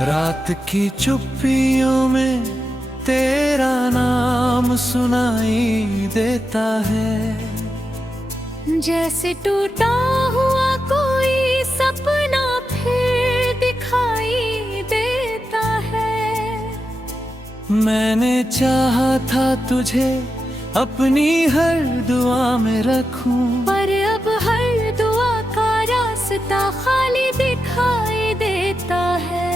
रात की चुप्पियों में तेरा नाम सुनाई देता है, जैसे टूटा हुआ कोई सपना फिर दिखाई देता है। मैंने चाहा था तुझे अपनी हर दुआ में रखूं, पर अब हर दुआ का रास्ता खाली दिखाई देता है।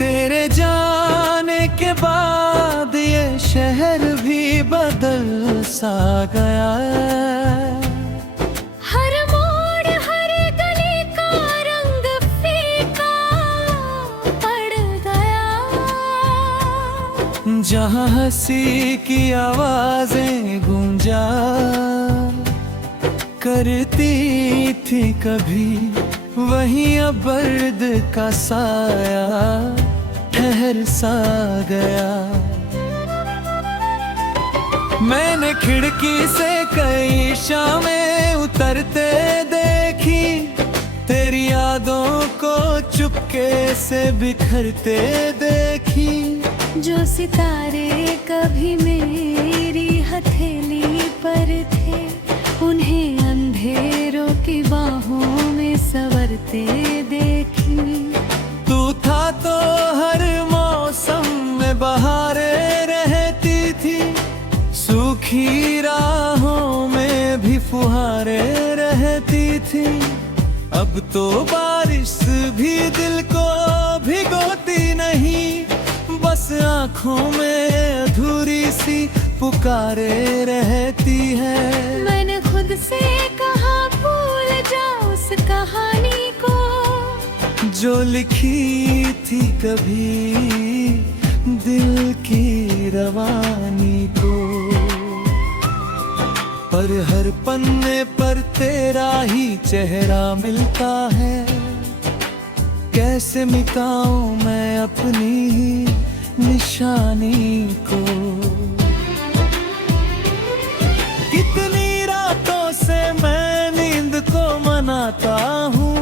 तेरे जाने के बाद ये शहर भी बदल सा गया है। हर मोड़ हर गली का रंग फीका पड़ गया। जहाँ हंसी की आवाजें गूंजा करती थी कभी, वहीं अब बर्द का साया ठहर सा गया। मैंने खिड़की से कई शामें उतरते देखी, तेरी यादों को चुपके से बिखरते देखी। जो सितारे कभी मेरी हथेली पर थे, उन्हें अंधेरों की बाहों में संवरते देखी। तू था तो हर मौसम में बहारें रहती थी, सूखी राहों में भी फुहारें रहती थी। अब तो बारिश भी दिल को भिगोती नहीं, बस आँखों में अधूरी सी पुकारे रहती है। मैंने खुद से कहा भूल जा उस कहानी को, जो लिखी थी कभी दिल की रवानी को। पर हर पन्ने पर तेरा ही चेहरा मिलता है, कैसे मिटाऊं मैं अपनी ही निशानी को। कितनी रातों से मैं नींद को मनाता हूँ,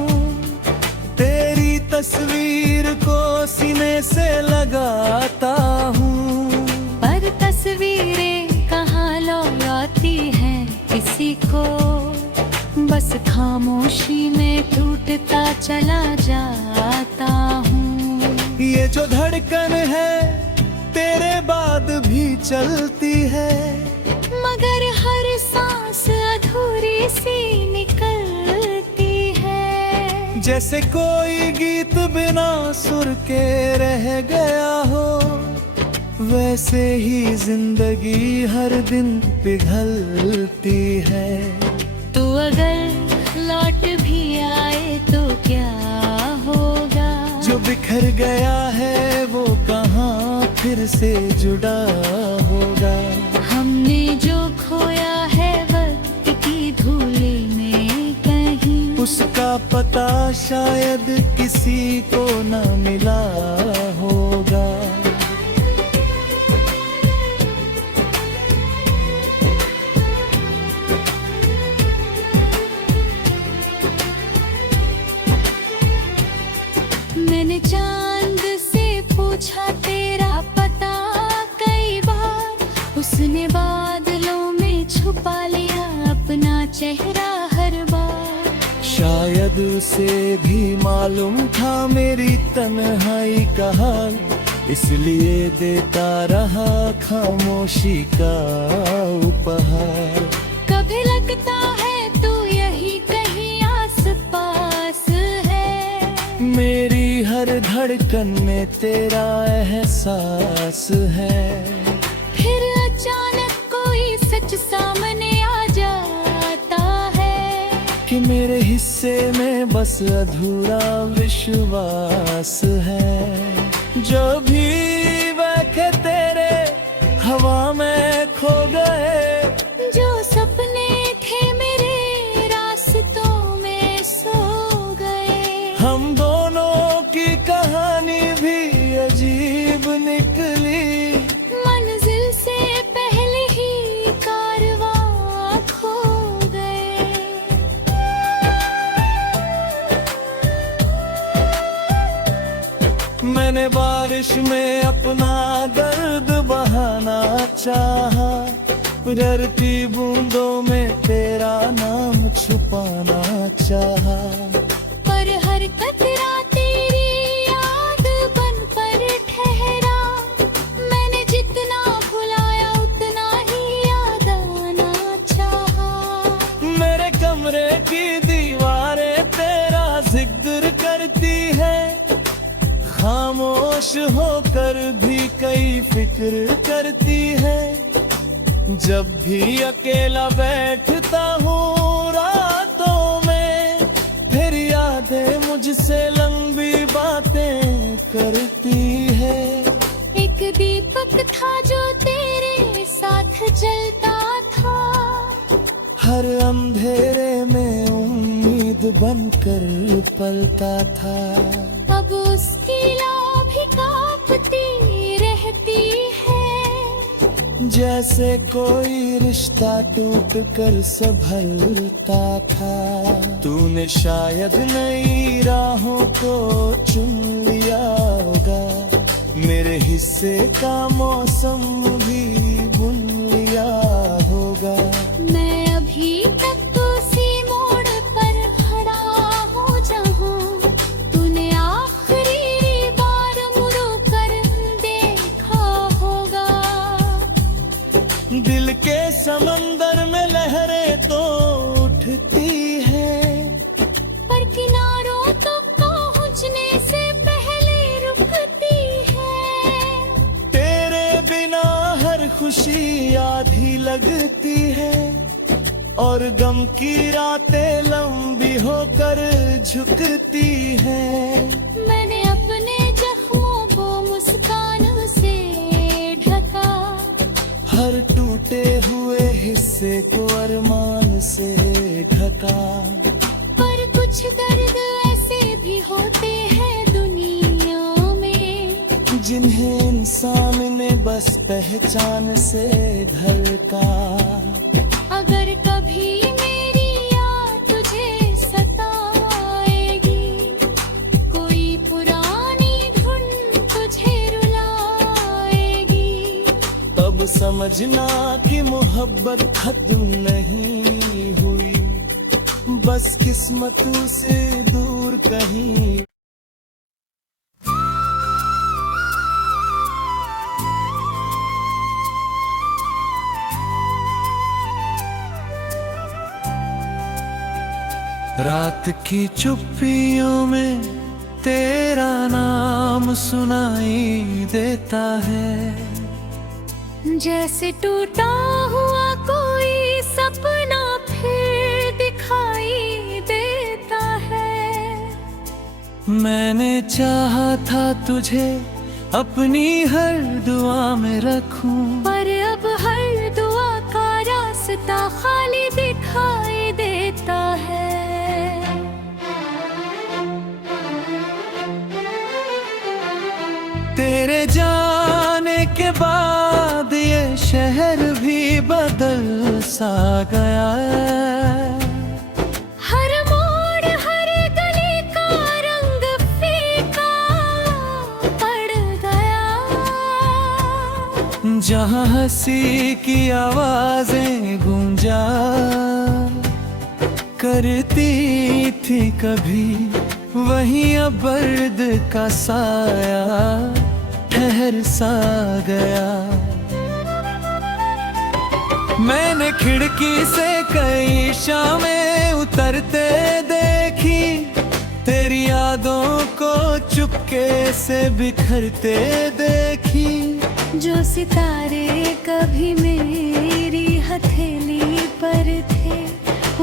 तेरी तस्वीर को सीने से लगाता हूँ। पर तस्वीरें कहाँ लौटाती हैं किसी को, बस खामोशी में टूटता चला जाता हूँ। ये जो धड़कन है तेरे बाद भी चलती है, मगर हर सांस अधूरी सी निकलती है। जैसे कोई गीत बिना सुर के रह गया हो, वैसे ही जिंदगी हर दिन पिघलती है। तू अगर लौट भी आए तो क्या होगा, जो बिखर गया है वो कहाँ फिर से जुड़ा होगा। हमने जो खोया है वक्त की धूली में कहीं, उसका पता शायद किसी को न मिला होगा। मैंने चांद से पूछा तेरा पता कई बार, उसने बादलों में छुपा लिया अपना चेहरा हर बार। शायद उसे भी मालूम था मेरी तन्हाई का हाल, इसलिए देता रहा खामोशी का उपहार। कभी लगता है तू यही कहीं आस पास है, मेरी हर धड़कन में तेरा एहसास है। फिर अचानक कोई सच सामने आ जाता है, कि मेरे हिस्से में बस अधूरा विश्वास है। जो भी वाक़े तेरे हवा में खो गए, जो सपने थे मेरे रास्तों में सो गए। हम दोनों की कहानी भी अजीब निकली, मंजिल से पहले ही कारवां खो गए। मैंने बारिश में अपना दर्द बहाना चाहा, डरती बूंदों में तेरा नाम छुपाना चाहा। पर हर कतरा तेरी याद बन पर ठहरा, मैंने जितना भुलाया उतना ही याद आना चाहा। मेरे कमरे की दीवारें तेरा जिक्र करती है, खामोश होकर भी कई फिक्र करती है। जब भी अकेला बैठता हूँ रातों में, फिर यादें मुझसे लंबी बातें करती है। एक दीपक था जो तेरे साथ जलता था, हर अंधेरे में उम्मीद बनकर पलता था। अब उसकी लौ भी कांपती रहती है, जैसे कोई रिश्ता टूट कर संभलता था। तूने शायद नई राहों को चुन लिया होगा, मेरे हिस्से का मौसम भी बुन लिया होगा। मैं अभी तक तो उसी मोड़ पर खड़ा हूँ जहाँ तूने आखिरी बार मुड़ कर देखा होगा। दिल के समंदर में लहरें तो उठती हैं, पर किनारों तक पहुँचने से पहले रुकती है। तेरे बिना हर खुशी आधी लगती है, और गम की रातें लंबी होकर झुकती हैं। मैंने अपने जख्मों को मुस्कान से ढका, हर टूटे हुए हिस्से को अरमान से ढका। पर कुछ दर्द ऐसे भी होते हैं दुनिया में, जिन्हें इंसान ने बस पहचान से ढलका। अगर कभी मेरी याद तुझे सताएगी, कोई पुरानी धुन तुझे रुलाएगी, तब समझना कि मोहब्बत खत्म नहीं हुई, बस किस्मतों से दूर कहीं। रात की चुप्पियों में तेरा नाम सुनाई देता है, जैसे टूटा हुआ कोई सपना फिर दिखाई देता है। मैंने चाहा था तुझे अपनी हर दुआ में रखूं, पर अब हर दुआ का रास्ता खाली दिखाई देता है। तेरे जाने के बाद ये शहर भी बदल सा गया है। हर मोड़ हर गली का रंग फीका पड़ गया, जहाँ हंसी की आवाजें गूंजा करती थी कभी, वहीं अब बर्द का साया ठहर सा गया। मैंने खिड़की से कई शामें उतरते देखी, तेरी यादों को चुपके से बिखरते देखी। जो सितारे कभी मेरी हथेली पर थे,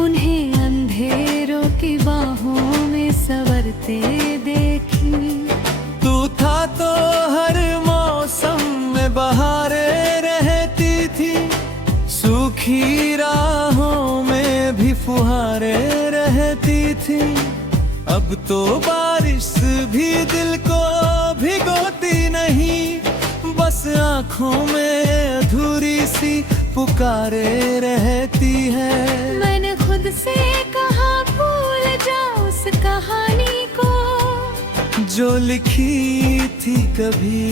उन्हें अंधेरों की बाहों में संवरते देखी। तू था तो हर मौसम में बहारें रहती थी, सूखी राहों में भी फुहारें रहती थी। अब तो बारिश भी दिल को भिगोती नहीं, बस आँखों में अधूरी सी पुकारे रहती है। मैंने खुद से कहा भूल जा उस कहानी को, जो लिखी थी कभी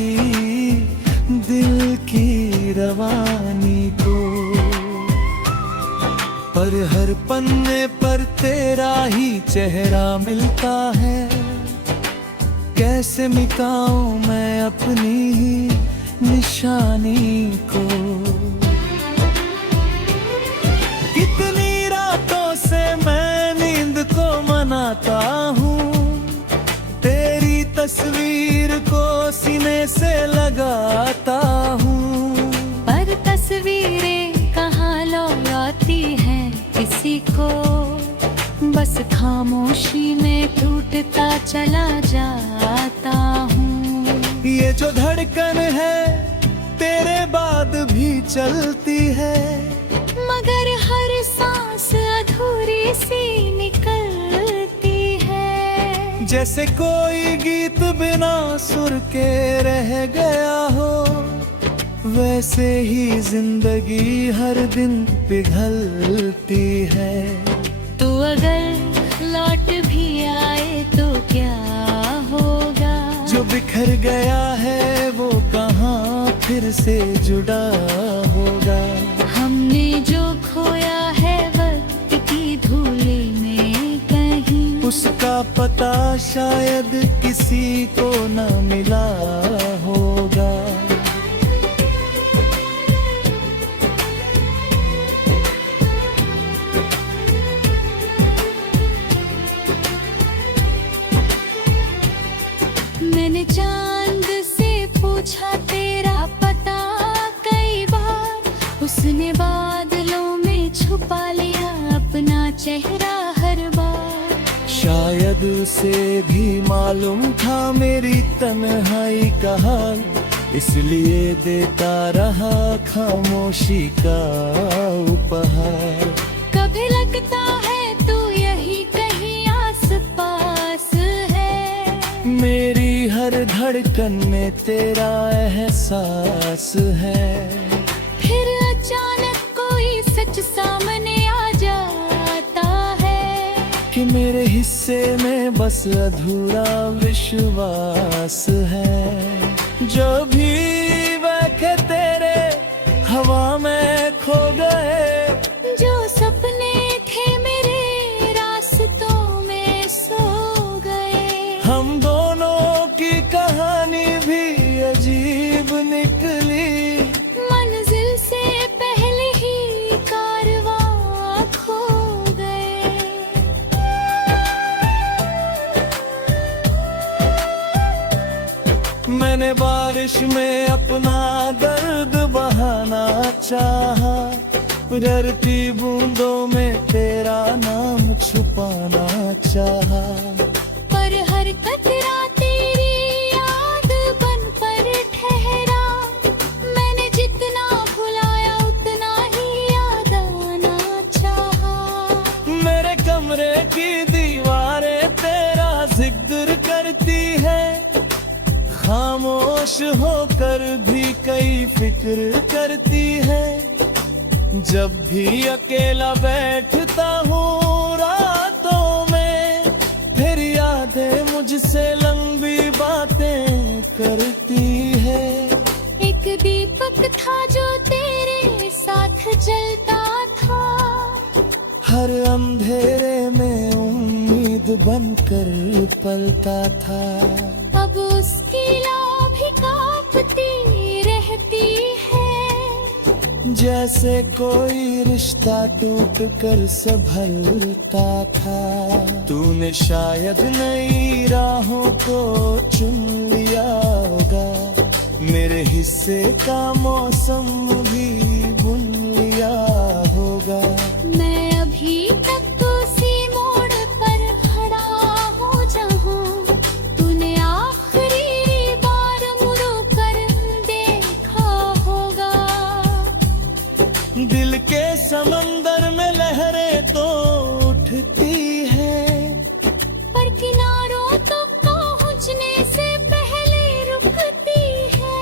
दिल की रवानी को, पर हर पन्ने पर तेरा ही चेहरा मिलता है। कैसे मिटाऊं मैं अपनी ही निशानी को। कितनी रातों से मैं नींद को मनाता हूँ, तेरी तस्वीर को सीने से लगाता हूँ। पर तस्वीरें कहाँ लौटाती हैं किसी को, बस खामोशी में टूटता चला जाता हूँ। ये जो धड़कन है तेरे बाद भी चलती है, मगर हर सांस अधूरी सी निकलती है। जैसे कोई गीत बिना सुर के रह गया हो, वैसे ही जिंदगी हर दिन पिघलती है। तू अगर लौट भी आए तो क्या होगा, जो बिखर गया है वो कहाँ फिर से जुड़ा होगा। हमने जो खोया है वक्त की धूली में कहीं, उसका पता शायद किसी को न मिला होगा। मैंने चांद से पूछा तेरा पता कई बार, उसने बादलों में छुपा लिया अपना चेहरा हर बार। शायद उसे भी मालूम था मेरी तन्हाई का हाल, इसलिए देता रहा खामोशी का उपहार। कभी लगता है तू यही कहीं आस पास है, मेरी हर धड़कन में तेरा एहसास है। फिर अचानक कोई सच सामने आ जाता है, कि मेरे हिस्से में बस अधूरा विश्वास है। जो भी वाक़े तेरे हवा में खो गए, जो सपने थे मेरे रास्तों में सो गए। हम दोनों की कहानी भी अजीब निकली, मंजिल से पहले ही कारवां खो गए। मैंने बारिश में अपना दर्द बहाना चाहा, डरती बूंदों में तेरा नाम छुपाना चाहा। पर हर कतरा तेरी याद बन पर ठहरा, मैंने जितना भुलाया उतना ही याद आना चाहा। मेरे कमरे की दीवारें तेरा जिक्र करती है, खामोश होकर भी कई फिक्र करती है। जब भी अकेला बैठता हूँ रातों में, फिर यादें मुझसे लंबी बातें करती है। एक दीपक था जो तेरे साथ जलता था, हर अंधेरे में उम्मीद बनकर पलता था। अब उसकी लौ भी कांपती रहती है, जैसे कोई रिश्ता टूट कर संभलता था। तूने शायद नई राहों को चुन लिया होगा, मेरे हिस्से का मौसम भी बुन लिया होगा। मैं अभी तक तो उसी मोड़ पर खड़ा हूँ जहाँ तूने आखिरी बार मुड़ कर देखा होगा। दिल के समंदर में लहरें तो उठती है, पर किनारों तक पहुँचने से पहले रुकती है।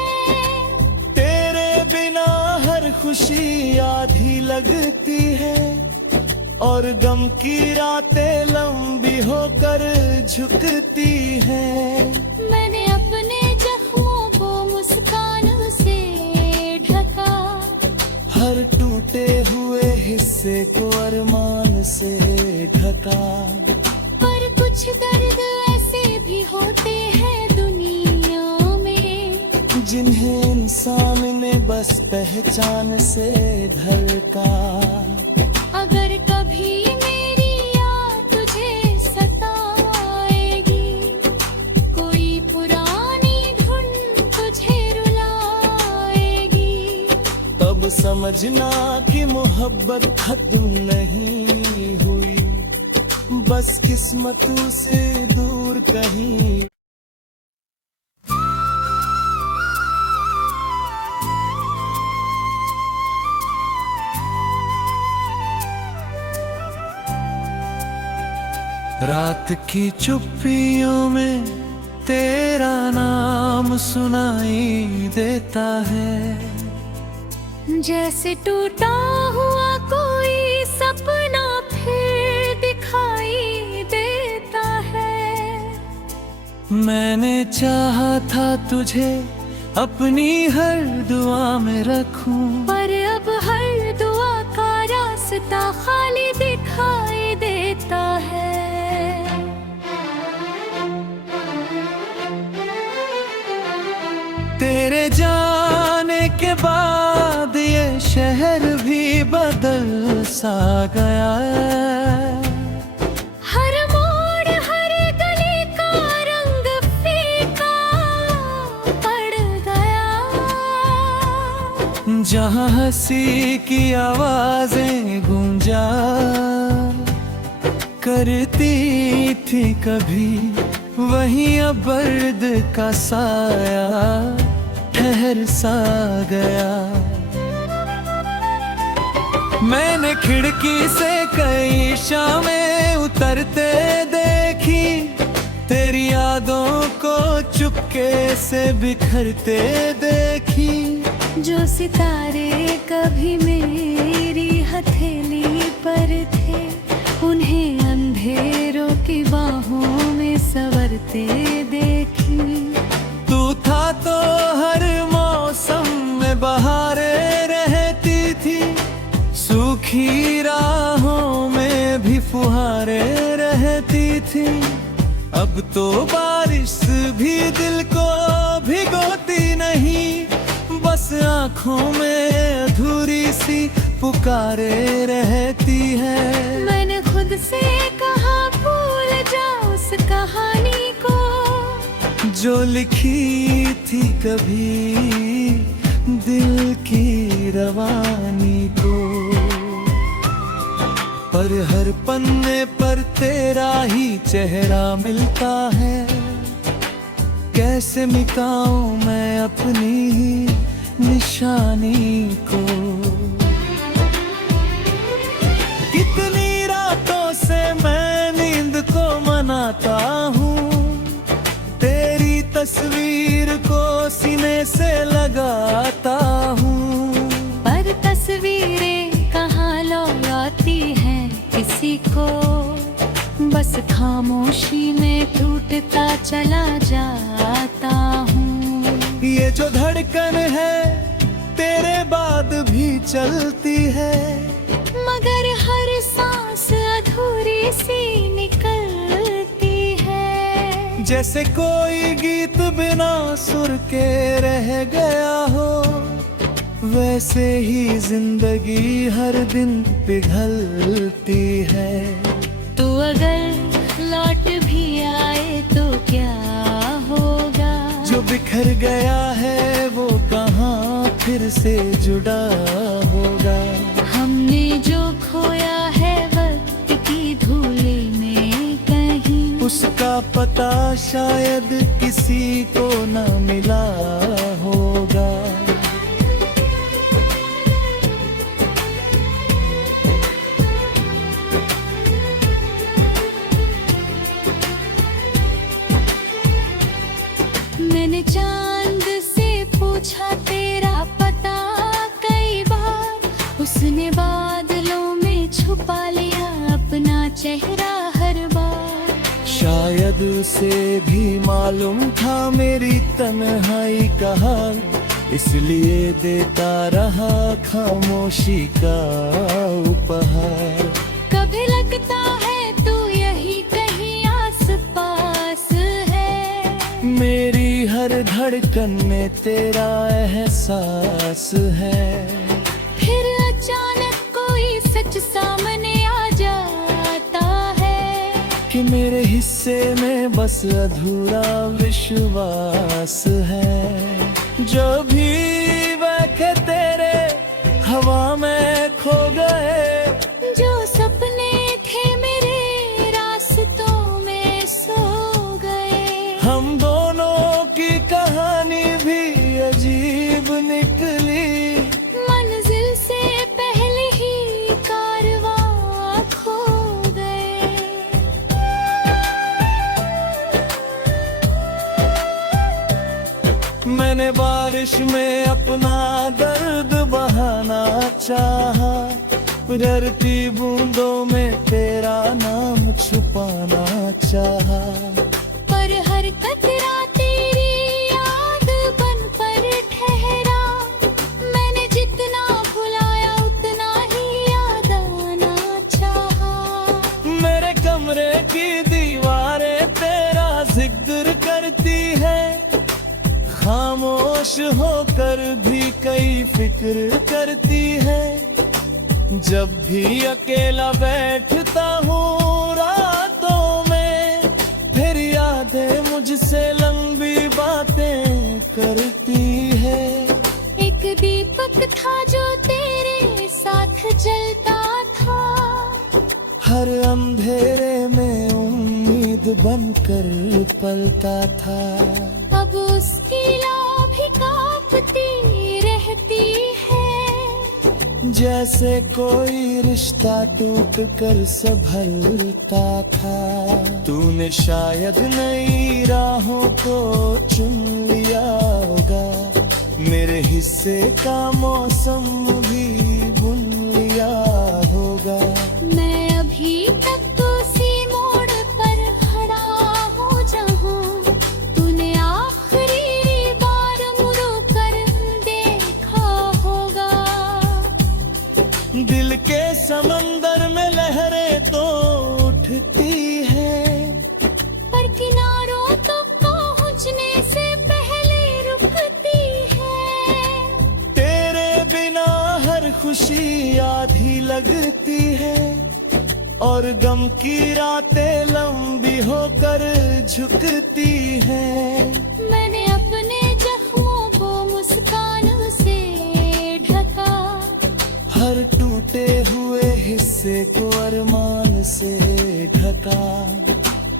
तेरे बिना हर खुशी आधी लगती है, और गम की रातें लंबी होकर झुकती है। किस्से को अरमान से ढका। पर कुछ दर्द ऐसे भी होते हैं दुनिया में, जिन्हें इंसान ने बस पहचान से धड़का। अगर कभी मेरी याद तुझे सताएगी, कोई पुरानी धुन तुझे रुलाएगी, तब समझना कि मोहब्बत खत्म नहीं हुई, बस किस्मतों से दूर कहीं। रात की चुप्पियों में तेरा नाम सुनाई देता है, जैसे टूटा हुआ कोई सपना फिर दिखाई देता है। मैंने चाहा था तुझे अपनी हर दुआ में रखूं, पर अब हर दुआ का रास्ता खाली दिखाई देता है। तेरे जाने के बाद ये शहर भी बदल सा गया है। हर मोड़ हर गली का रंग फीका पड़ गया, जहाँ हंसी की आवाजें गूंजा करती थी कभी, वहीं अब बर्द का साया ठहर सा गया। मैंने खिड़की से कई शामें उतरते देखी, तेरी यादों को चुपके से बिखरते देखी। जो सितारे कभी मेरी हथेली पर थे, उन्हें अंधेरों की बाहों में संवरते देखी। तू था तो हर मौसम में बहारें रहती थी, सूखी राहों में भी फुहारें रहती थी। अब तो बारिश भी दिल को भिगोती नहीं, बस आँखों में अधूरी सी पुकारे रहती है। मैंने खुद से कहा भूल जा उस कहानी को, जो लिखी थी कभी दिल की रवानी को। पर हर पन्ने पर तेरा ही चेहरा मिलता है, कैसे मिटाऊं मैं अपनी ही निशानी को। कितनी रातों से मैं नींद को मनाता हूँ, तेरी तस्वीर को सीने से लगाता हूँ। पर तस्वीरें कहाँ लौटाती हैं किसी को, बस खामोशी में टूटता चला जाता हूँ। ये जो धड़कन है तेरे बाद भी चलती है, मगर हर सांस अधूरी सी निकलती है। जैसे कोई गीत बिना सुर के रह गया हो, वैसे ही जिंदगी हर दिन पिघलती है। तू अगर लौट भी आए तो क्या होगा, जो बिखर गया है वो कहाँ फिर से जुड़ा होगा। हमने जो खोया है वक्त की धूली में कहीं, उसका पता शायद किसी को न मिला होगा। मैंने चांद से पूछा तेरा पता कई बार, उसने बादलों में छुपा लिया अपना चेहरा हर बार। शायद दिल से भी मालूम था मेरी तन्हाई का हाल, इसलिए देता रहा खामोशी का उपहार। कभी लगता है तू यही कहीं आस पास है, मेरी हर धड़कन में तेरा एहसास है। फिर अचानक कोई सच सामने आ जाता है कि मेरे हिस्से में बस अधूरा विश्वास है। जो भी बहके तेरे हवा में खो गए, जो सपने थे मेरे रास्तों में सो गए। हम दोनों की कहानी भी अजीब निकली, मंजिल से पहले ही कारवां खो गए। मैंने बारिश में अपना दर्द बहाना चाहा, डरती बूंदों में तेरा नाम छुपाना चाहा। पर हर कतरा तेरी याद बन पर ठहरा, मैंने जितना भुलाया उतना ही याद आना चाहा। मेरे कमरे की दीवारें तेरा जिक्र करती है, खामोश होकर भी कई फिक्र करती है। जब भी अकेला बैठता हूँ रातों में, फिर यादें मुझसे लंबी बातें करती है। एक दीपक था जो तेरे साथ जलता था, हर अंधेरे में उम्मीद बनकर पलता था। अब उसकी लौ भी कांपती रहती है, जैसे कोई रिश्ता टूट कर संभलता था। तूने शायद नई राहों को चुन लिया होगा, मेरे हिस्से का मौसम भी बुन लिया होगा। मैं अभी तक उसी मोड़ पर खड़ा हूँ जहाँ तूने आखिरी बार मुड़ कर देखा होगा। दिल के समंदर में लहरें तो उठती है, पर किनारों तक पहुँचने से पहले रुकती है। तेरे बिना हर खुशी आधी लगती है, और गम की रातें लंबी होकर झुकती है। मैंने अपने जख्मों को मुस्कान से ढका, हर टूटे हुए हिस्से को अरमान से ढका।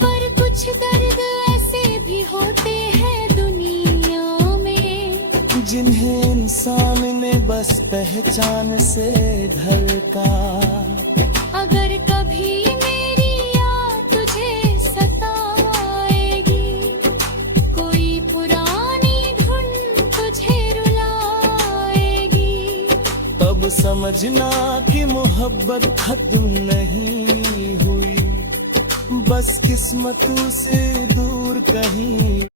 पर कुछ दर्द ऐसे भी होते हैं दुनिया में, जिन्हें इंसान ने बस पहचान से ढलका। अगर कभी मेरी याद तुझे सताएगी, कोई पुरानी धुन तुझे रुलाएगी, तब समझना कि मोहब्बत खत्म नहीं हुई, बस किस्मतों से दूर कहीं